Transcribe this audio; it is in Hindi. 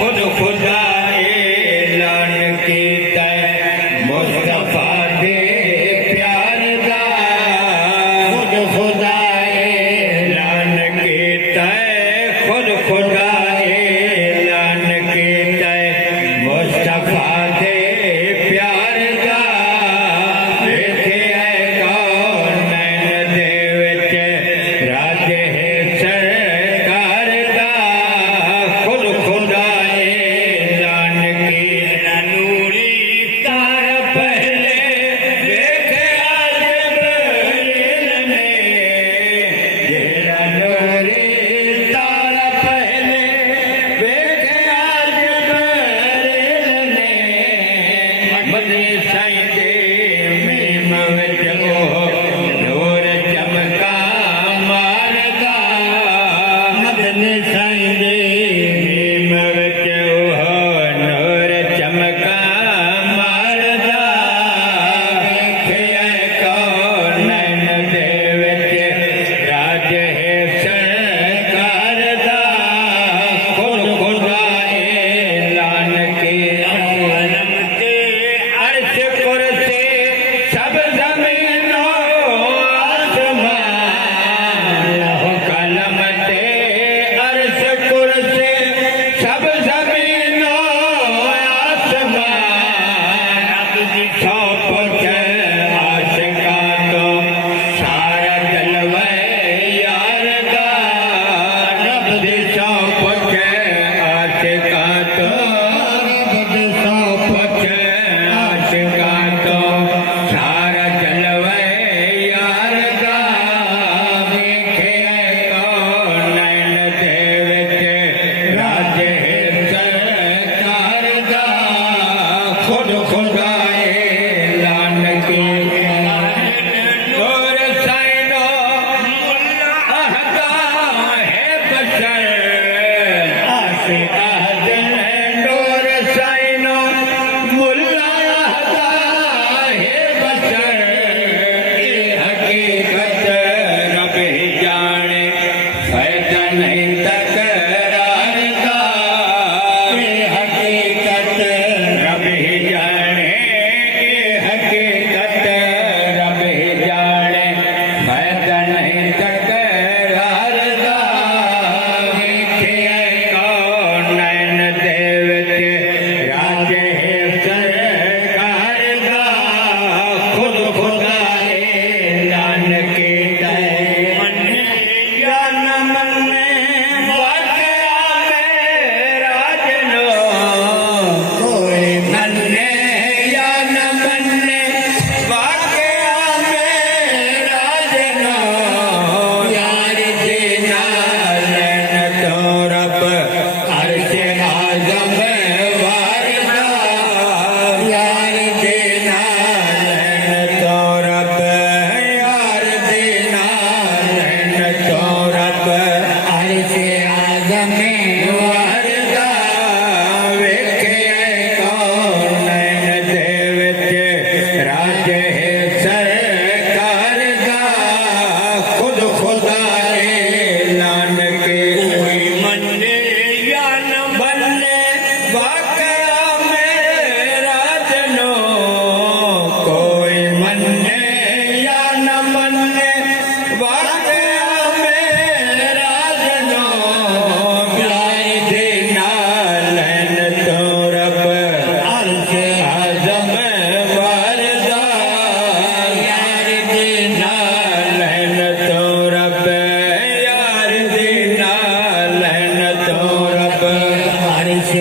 खुद खुदा ऐलान कीता मुस्तफा दे प्यार दा खुद खुदा ऐलान कीता खुद खुदा ऐलान कीता मुस्तफा दे प्यार दा वेखिया कौन नैन दे विच राज है सरकार दा खुद खुदा ऐलान कीता नूरी तारा पहले वेखिया जिब्रील ने जेड़ा नूरी तारा पहले वेखिया जिब्रील ने मदे साईं दे मीम विच ओह नूर चमका मारदा मदे साईं दे मीम विच ओह नूर चमका मारदा वेखिया कौन नैन दे विच राज है सरकार दा खुद खुदा ऐलान कीता कलम ते अर्श कुर्सी सब ज़मीनो आसमान लहो कलम ते अर्श कुर्सी सब ज़मीनो आसमान रब दी सौंप आशिका तो सारा जलवा यार दा रब दी सौंप आशिका तो रब दी सौंप आशिका तो सारा जलवा यार दा वेखिया कौन नैन दे विच राज है सरकार दा खुद खुदा ऐलान कीता नूर साइनो अहदा है बशर आशिका जन नूर साइनो मुल्ला अहदा है बशर ये हकीकत रब ही जाने फायदा नहीं तकरार का ये हकीकत रब ही जाने ये हकीकत रब ही जाने फायदा नहीं तकरार का वेखिया कौन नैन दे विच राज है सरकार दा खुद खुदा ऐलान कीता मन्ने या न मन्ने वाक़या मेरा जनो कोई मन्ने या न मन्ने वाक़या मेरा जनो यार दे नाल तो रब अर्श आज़म वारदा यार दे नाल तो रब यार दे नाल तो रब अर्श आज़म वारदा वेखिया कौन नैन दे विच राज है सरकार दा खुद खुदा ऐलान कीता कोई मन्ने या न मन्ने वाक़या मेरा जनो कोई मन्ने या न मन्ने वाक़या मेरा जनो यार दे नाल तो रब अर्श आज़म वारदा यार दे नाल तो रब यार दे नाल तो रब अर्श